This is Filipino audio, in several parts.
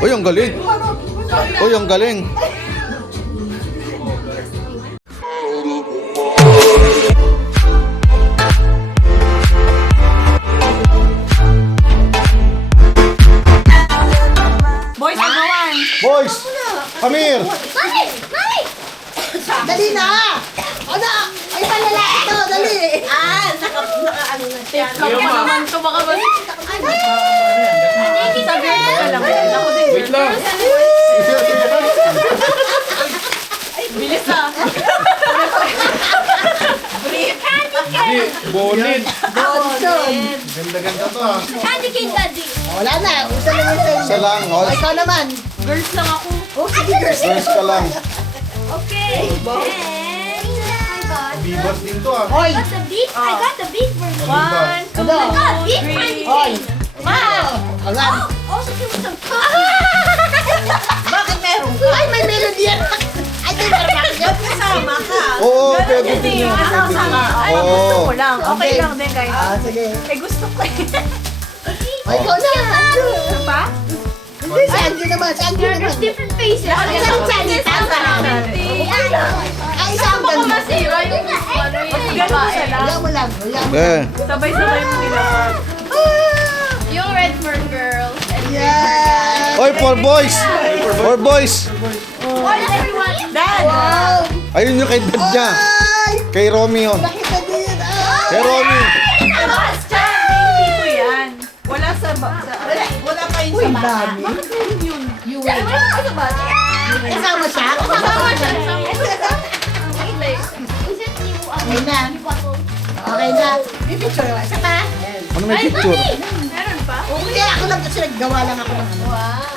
Uy, ang galing. Uy, ang galing. Boys, magawan. Boys! Come here! Mami! Mami! Dali na! Ano? Ay, palalaki to, dali! Naka-ano na siya. Kaya naman ito baka ba? Sabi ka lang. Ako din. Wait lang. Bilis ah. Hindi, bonit. Johnson! Ganda-ganda to ah. Candy cane daddy. Wala na, usa na yung sa'yo. Isa lang, oh. Ikaw naman. Girls lang ako. Oh, sige, girls. First ka lang. Okay. And I got Bibas din to ah. Hoy! the beef. I got the beef version. 1, 2, Ano? I got beef candy Hoy! cane. Alam. Also came with some cookies. Bakit meron ka? Ay, may melody yan. Ay, di meron ako yan. Kasama ka. Oo, pwede Hindi, din yun. ano Pwede din. sama. Ay, Oo. gusto ko lang. Okay Okay. lang din guys. Ah, sige. Eh, gusto ko eh. Ay, ikaw na. Ano pa? Hindi, si Angie naman. Si Angie naman. There's different faces. Ay, isang salita pa. Ay, isang Ako ganda. masira yung ano yun. Ganun siya lang. Huwag mo lang. Huwag mo. Eh, Sabay-sabay mo nila. Yung Redfern girls. Yeah. oy, for boys! For boys! What is everyone? Dad! Wow. Ayun yung kay dad niya. Ay, Kay Romy yun. nakita din. Ay. Kay Romy. Hindi ko yan. Wala sa... Wala pa yung sa dami. Bakit meron yun? Kasama siya? Kasama siya. Is it you? Okay na. Okay na. May picture naman. Isa pa. Ano may picture? Meron pa? Hindi, ako lang kasi naggawa lang ako ng ano.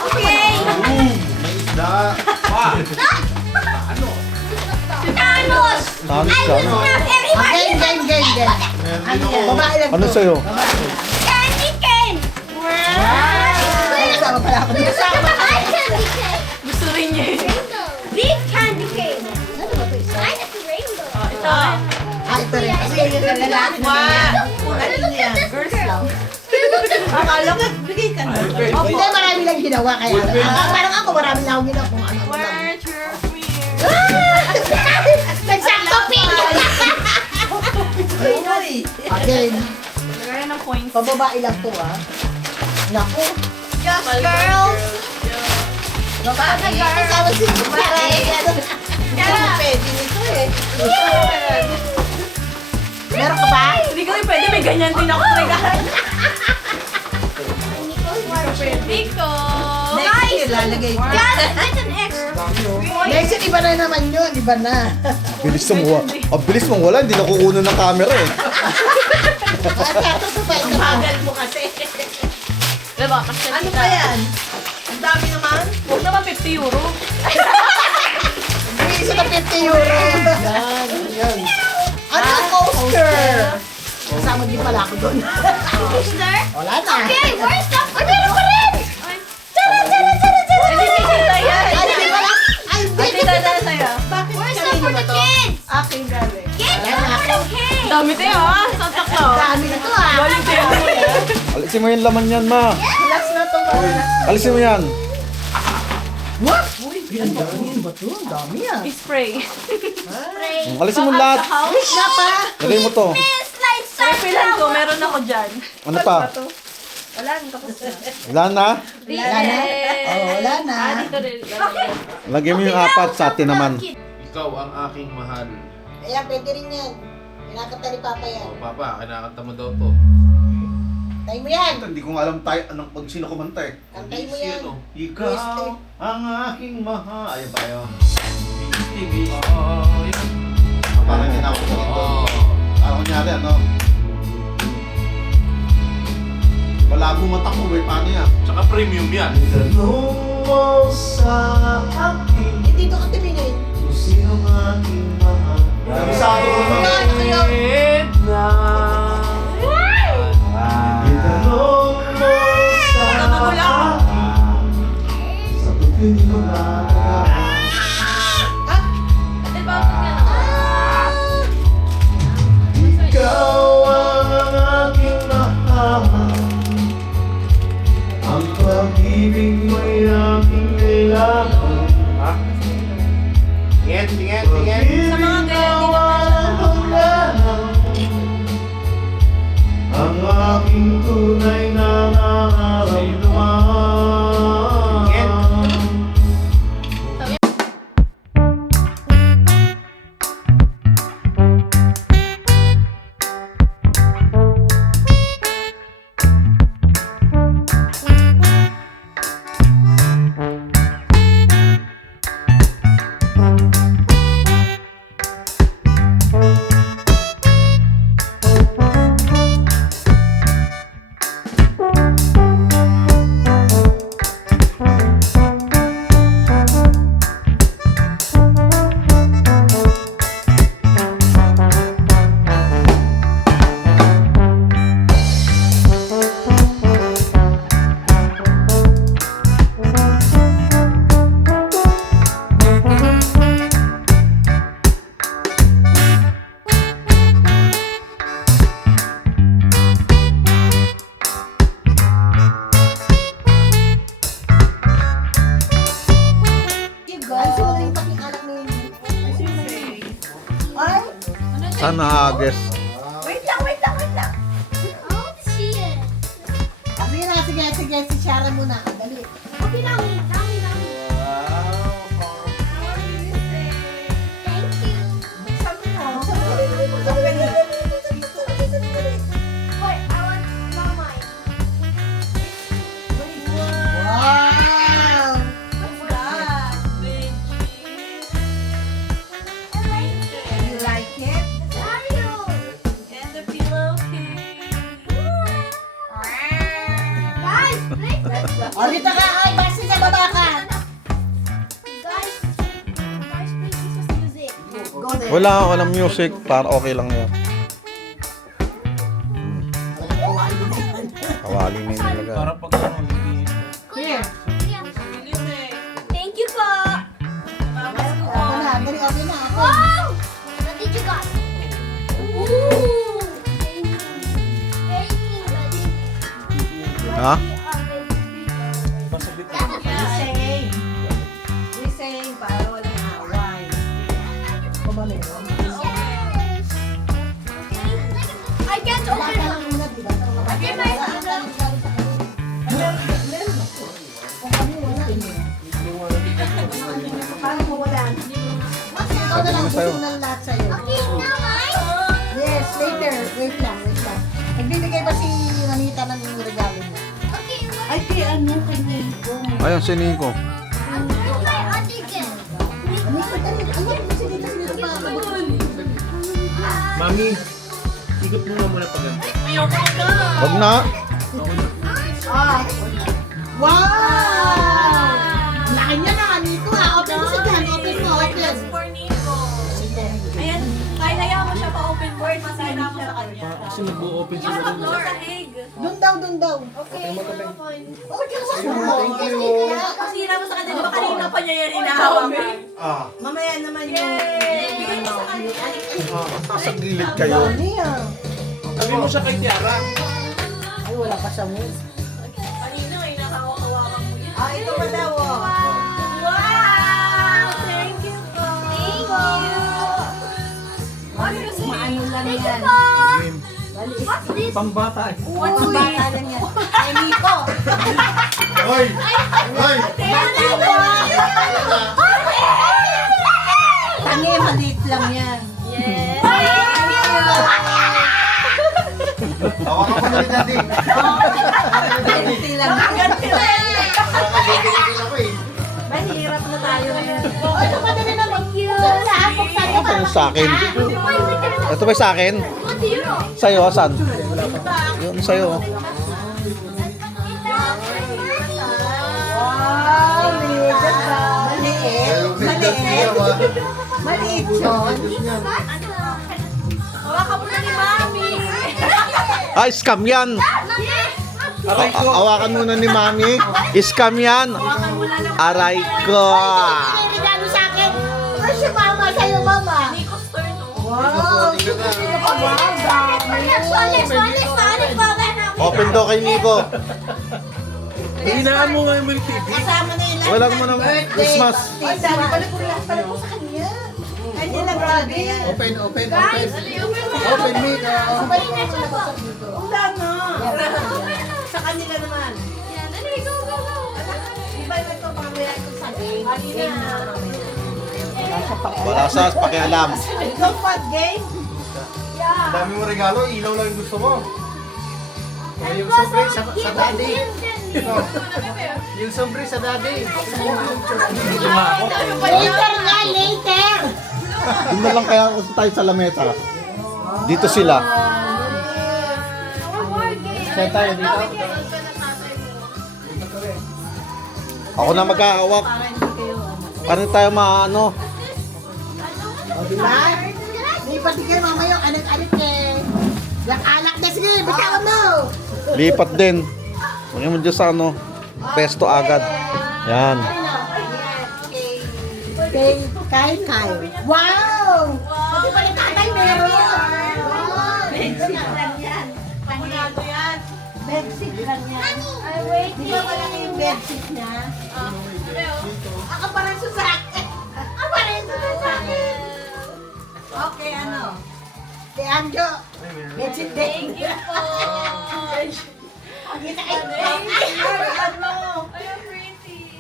Okay. Thanos! Thanos I siya. will snap everybody! Game. Ano yan? Babae lang Ano to. sa'yo? Candy cane! Ay, kasama pala ako. Kasama ay candy cane! Gusto rin niya eh. Big candy cane! Ano ba ito isa? I got the rainbow! Ito. Ah, ito rin. Kasi yung lalaki na yan. Ano yan? Girls lang. Akala ko, bigay ka na. Hindi, marami lang ginawa. Kaya, parang ako, marami lang akong ginawa kung ano ko lang. Where's your queer? Nagsakto pink! Again, Lagayan ng points. pababae lang to ah. Naku. Just girls! Babae. Kasama si babae. Pwede nito eh. Meron ka ba? Hindi ko rin pwede. May ganyan din ako. Nico! Next, lalagay ko. Guys, it's an extra. Next, iba na naman yun. Iba na. Bilis mong wala. Ang bilis mong wala. Hindi nakukunan ng camera eh. Ang bagal mo kasi. Diba? Kasi Ano ba yan? Ang dami naman. Huwag naman 50 euro. Isa na 50 euro. Yan. Ano coaster? Kasama din pala ako doon. Coaster? Wala na. Okay, where's the... Ay, meron ko rin! Tara, tara, tara, tara! Hindi kita yan. Ay, di pala. Ay, Ay, di. tita na sa'yo. Where's the for the kids? Akin galing. Kids, for the kids! Dami tayo ah. Santak ka. Dami na to ah. Galing tayo. Alisin mo yung laman yan, ma. Relax na to. Alisin mo yan. What? Uy, ang dami ba to? Ang dami ah. Spray. Alisin mo lahat. Wish na pa. Lagay mo to. Slide Refilan ko, meron ako dyan. Ano pa? Wala, tapos na. Wala na? Wala na? Oh, wala na. Dito rin. Lagay mo yung apat sa atin naman. Ikaw ang aking mahal. Ayan, pwede rin yan. Kinakanta ni Papa yan. O papa, kinakanta mo daw to. Tayo mo yan. Hindi ko nga alam tayo anong pag sino kumanta eh. Kantay mo yan. Sino? Ikaw ang aking mahal. Ayun ba yun? TV. Oo, yun. Parang hindi na ako sa ito. Parang kunyari ano? Malabo mata ko eh. Paano yan? Tsaka premium yan. Tanong mo sa akin Eh, dito ka tumingin. kung sino ang aking mahal. Sabi ko naman. Yan, kayo. Itanong mo sa Magulang. akin sa tuwing ko na ikaw ang aking mahal. pag-ibig mo'y aking kailangan. Ha? Tingin, tingin, tingin. Sa mga ang aking tunay na nararamdaman. Sana hagis. Wait lang. Oh, shit. Sige, si Shara muna. Dali. Okay lang, dami. Thank you. Wait, I want mine. Wow! What's that? I like it. You like it? Mario. And the pillowcase. Guys, wait, let's O, dito ka. Ay, basta sa baba ka. Guys, please, this is music. Go there. Wala ako ng music, para okay lang yan. Kawali na yung talaga. Para pag ano, hindi. Here. Thank you po. Ako na. Dali, okay na. Ako. Wow! What did you got? Ooh! Ha? We sing para walang away. Kumanero. I can't Wala open ka it. lang muna, di ba? Okay, my Paano mo wala? Ikaw na lang gusto ng lahat sa'yo. Okay, now mine. Yes, later. Wait lang. Nagbibigay ba si Nanita ng regalo mo? Okay, Ay, kay ano, kay Nico. Ayun, si Nico. my antigen. Nico, dali. Ayun, sige pa. Mami, higop mo nga muna pag ano. Wag na. Ah. Wow! Laki niya na, Nico ha. Open mo siya. Open mo. Just for Nico. Ayan, kahit ayaw mo siya pa-open word, masaya na ako sa kanya. Kasi mag-o-open siya. Sa floor, sa hig. Doon daw. Okay, Oh, thank you. Masira mo sa kanya, di ba kanina pa niya yan inahawakan? Mamaya naman Yay! Bigay mo sa kanya. Nasa gilid kayo. Niya. Sabi mo siya kay Tiara. Ay, wala pa siya mo. Kanina, ay nakakawakan mo yan. Ah, ito pa daw. Oh. Wow! Thank you po. Thank you. Maano lang yan. What's this? Pangbata eh. What's bata lang yan? Ay, Nico. Hoy! Hoy! Tangi, maliit lang yan. Yes! Hawakan ko na rin dati. Ganti lang. Ganti rin! Nakagagantin ako eh. Mahirap na tayo ngayon. Oh, ito madali na mag-buksan. Buksan Ito yung sa akin. Ito ba sa akin? What do you know? Sa'yo, saan? Yun sa'yo. Wow, maliit. Maliit yun. Hawakan mo na ni Mami! Ay, scam yan. Awakan muna ni Mami. Scam yan. Aray ko. Regalo sa akin. Ay, si Mama, sa'yo, Mama. Nico's turn, no? Wow, Sorry, Open daw kay Nico. Hinaan mo nga yung TV. Kasama na yung Wala mo ng Christmas. Ay, dami pala po lahat pala po sa kanya. Ay, hindi na grabe. Open. Open me ka. Balik na sila po sa dito. Wala na. Sa kanila naman. Yan, dali, go, go, go. Iba yung nagpapamaya ito sa game. Game na mamaya. Wala sa pakialam. Ikaw pa, game? Ang dami mo regalo, ilaw lang yung gusto mo. Yung sobre sa daddy. Yung sobre sa daddy. Later nga, later. Doon na lang kaya tayo sa lamesa. Dito sila. Saan tayo dito? Ako na magkahawak. Paano tayo maano? Diba? May patigil mamaya, anak-anak eh. Alak na, sige, bitawan mo. Lipat din. Huwag mo dyan sa ano. Pesto agad. Yan. Kain. Wow! Pati pala tatay meron. Bedsheet lang yan. Panigado yan. Bedsheet lang yan. Di ba malaki yung bedsheet niya? Ako parang susakit. Ako parang susakit. Okay, ano? Kay Anjo. Bedsheet din. Thank you po. Kita ano? Ay, pretty.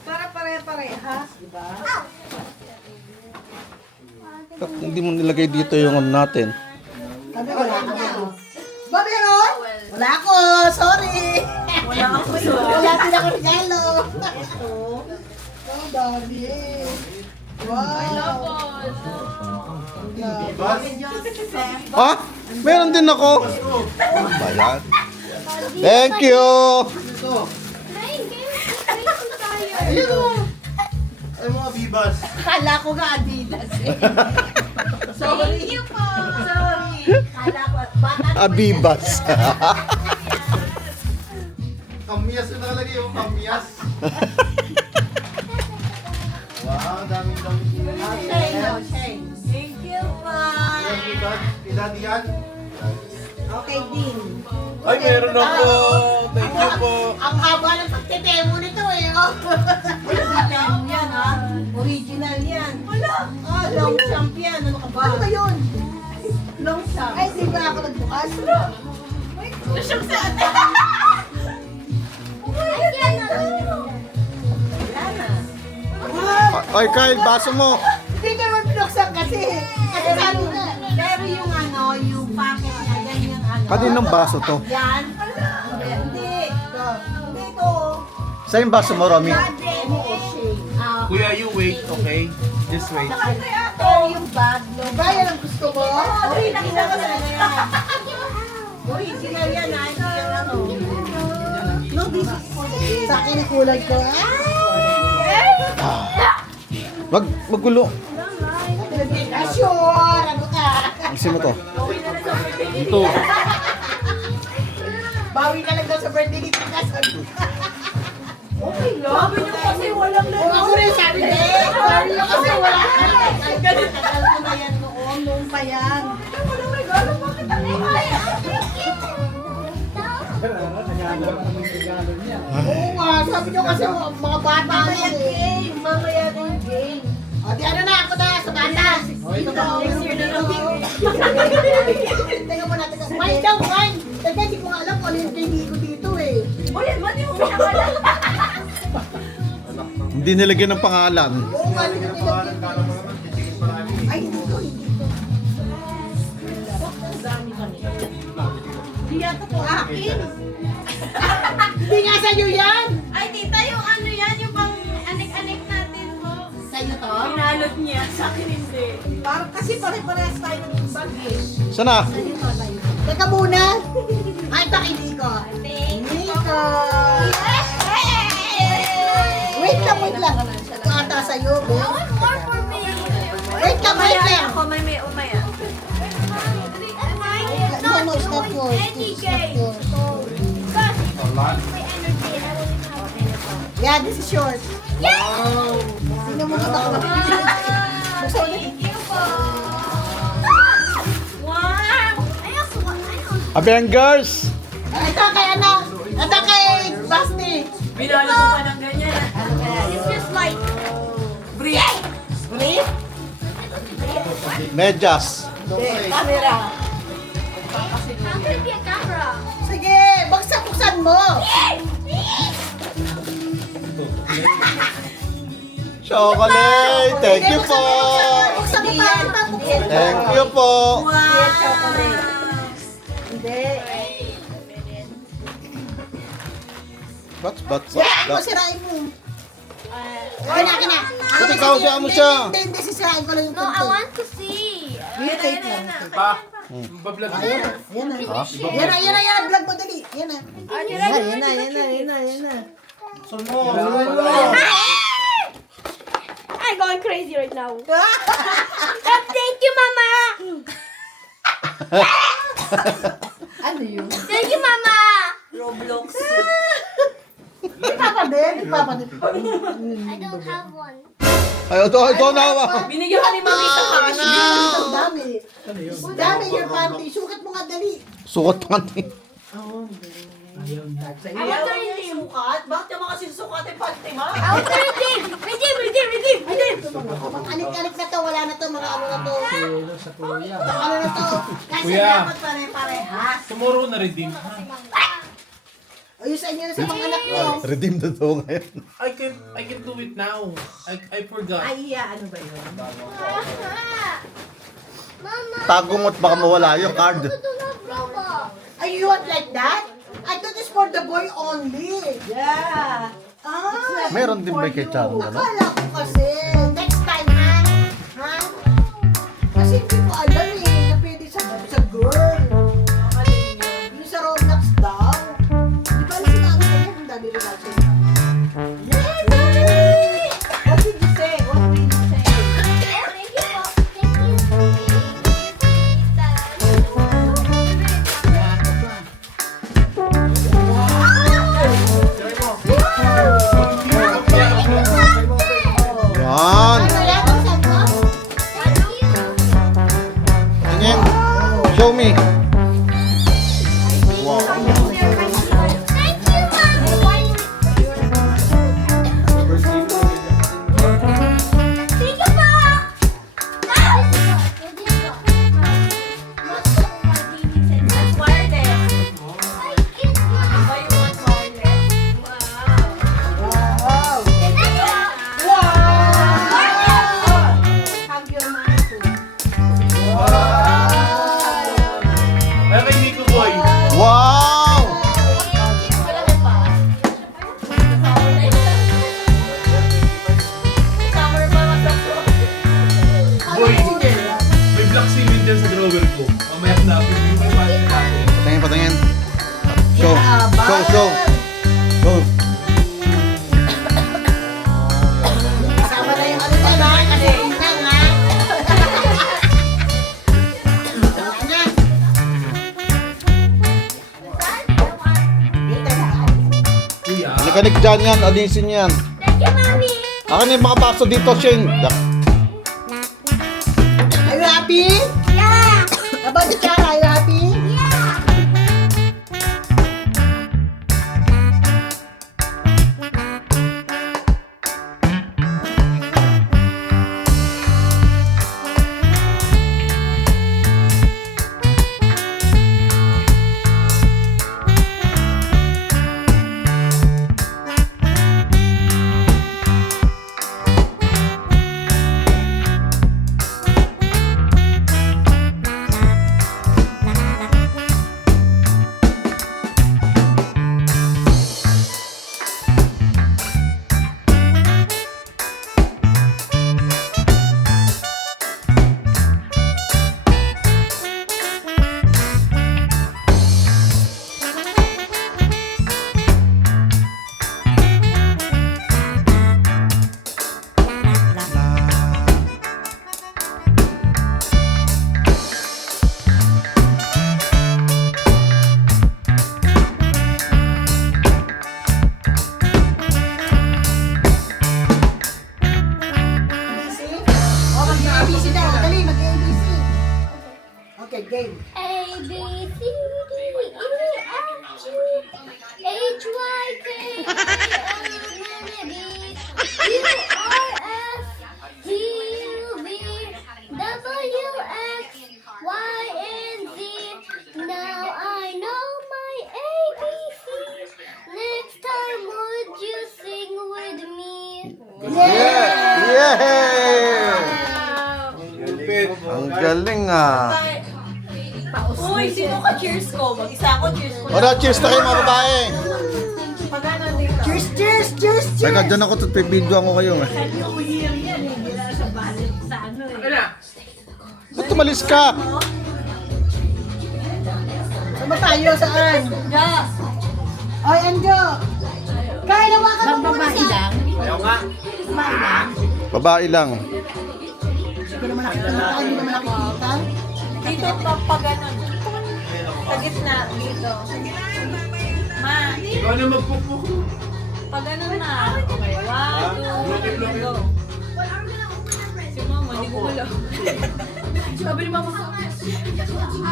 Para pare-parehas, di ba? Ba't hindi mo nilagay dito yung ano natin? Sabi wala ako. Ba meron? Wala ako, sorry. Wala ako yun. Wala din ako regalo. Ito. Oh, dami. Wow. Ha? Meron din ako. Bayan. Thank you. Ayun o. Ay mga bibas. Kala ko nga Adidas eh. Sorry. Thank you po. Sorry. Kala ko bata. Abibas. Kamyas yung nakalagay yung kamyas. Wow, daming. Shane. Thank you po. Daddy yan. Okay, Dean. Ay, meron ako. Thank you po. Ang haba ng pagtitemo nito eh. Oh. Original yan ha. Original yan. Wala. Ah, long champ yan. Ano ka ba? Ano ba yun? Long champ. Ay, di ba ako nagbukas? Nasyok sa ate. Wala na. Ay, Kyle, baso mo. Hindi ka naman pinuksan kasi. Kasi sabi na. Pero yung ano, yung packet niya, ganyan ano. Kaninong baso to? Yan. Hindi. Ito. Hindi ito. Sa yung baso mo, Romy? Demo o shade. Ah, Kuya, you wait, okay? Just wait. pero yung bag, no? Gaya ang gusto mo? Original ka talaga yan. Original yan, ha? Hindi yung ano. No, this is for the sa akin ang kulay ko. Magulo. Sure, ano ka? Alisin mo to. Dito. Bawi ka lang daw sa birthday ni Tita. Sabi niyo kasi walang Kung ako rin sabi ko, sabi niyo kasi wala ka. Ay, ganun, tagal ko na yan noon pa yan. walang regalo. Bakit ang kaya? Oo nga, sabi niyo kasi mga bata mamaya game, mamaya din game. O, di ano na, ako na, sa bata. Ito na, Next year na lang. Teka mo natin. Wine daw, wine. Teka, hindi ko nga alam kung ano yung KD ko dito eh. O yan, ba't yung pinakalan? Hindi nilagyan ng pangalan. Oo nga, hindi ko nilagyan. Ay, hindi ko, hindi ko. Hindi yata po akin. Hindi nga sa'yo yan. Ay, tita, yung ano yan, yung pang anik-anik natin po. Sa'yo to? Pinalot niya, sa akin hindi. Parang kasi pare-parehas tayo ng bag eh. Sana? Sa'yo to, sa'yo. Teka muna. Ay, ito kay Nico. Nico. Wait lang. Ito ata sa'yo, be. More for me. Wait lang. Ako, may umaya. No, it's not yours. It's not yours. Yeah, this is yours. Wow! Sino mo na ako? Thank you po. Wow! I also want. Avengers! Ito kay ano? Ito Medyas. Camera. How could it be a camera? Sige, buksan mo. Chocolate! Thank you po! Buksan mo pa. Thank you po! Wow. Chocolate. Hindi. What's Sirain mo, that? sirain mo. Akin na. Ba't ikaw siya mo siya? Hindi, sisirain ko lang yung No, I tungkol. want to see. Yung tape lang. Pa, bablog mo. Yan na. Yan na. Vlog mo dali. Yan na. Yan na. Sunod. I'm going crazy right now. Thank you, Mama. Ano yun? Thank you, Mama. Roblox. Ipapa din. I don't have one. Ay, ito na ba? Binigyan ka ni Mami sa cash. Ang dami. Ang dami your panty. Sukat mo nga dali. Sukat panty. Ayaw niya yung sukat? Bakit naman kasi sukat yung panty mo? I want to redeem. Anik-anik na to. Wala na to. Mga ano na to. Mga ano na to. Kasi Kuya. dapat pare-parehas. Tomorrow na redeem. Ayusan nyo na sa mga anak nyo. Redeem na to ngayon. I can do it now. I forgot. Ay, ano ba yun? Mama. Tago mo at baka mawala yung card. I don't have Roblox. Ay, you want like that? I thought it's for the boy only. Yeah. Ah, Meron din ba kay Charo, ano? akala ko kasi. Next time, ha? Ha? Kasi hindi ko alam eh, na pwede sa girl. Yung sa Roblox daw. Di ba sinabi ko yun? Ang dami rin natin. Yes! What did you say? What did you say? Thank you. Yan. Ano yan? Ang sabi ko? Tingin. Show me. Wow. That's wireless. Buy one wireless. Wow! Hug your mom too. Ay, kay Nico Boy. Wow! Summer pa Boy, may black cement dyan sa drawer ko. Mamaya hanapin mo yung may pati natin. Patingin. Show. Show. Kasama na yung ano dyan, ha? Kasi inang, ha? Wala na. Dito na. Kuya. Nakanik dyan yan. Alisin yan. Thank you, Mommy. Akin yung mga baso dito, Shane. Are you happy? Yeah. About the car, are you happy? Yeah. nga. Uy, sino ka cheers ko? Mag-isa ako, cheers ko. O na, cheers na kayo mga babae. Pagano dito? Cheers, cheers, cheers, cheers! Teka, dyan ako, video ako kayo. Ba't tumalis ka? Saan ba tayo? Saan? Ja! Ay, Anjo! Kaya nawakan mo muna sa... Babae lang. Hindi ko naman nakikita. Hindi naman nakikita. Dito pa ganon. Sa gitna, dito. Ma, Ikaw na magpupuk. pag ganon na. Okay, 1, 2, go. Si mama, hindi ko wala. Sabi ni mama,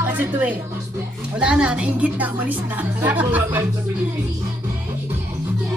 Kasi ito eh. Wala na, nainggit na, umalis na. Wala tayo sa Pilipinas.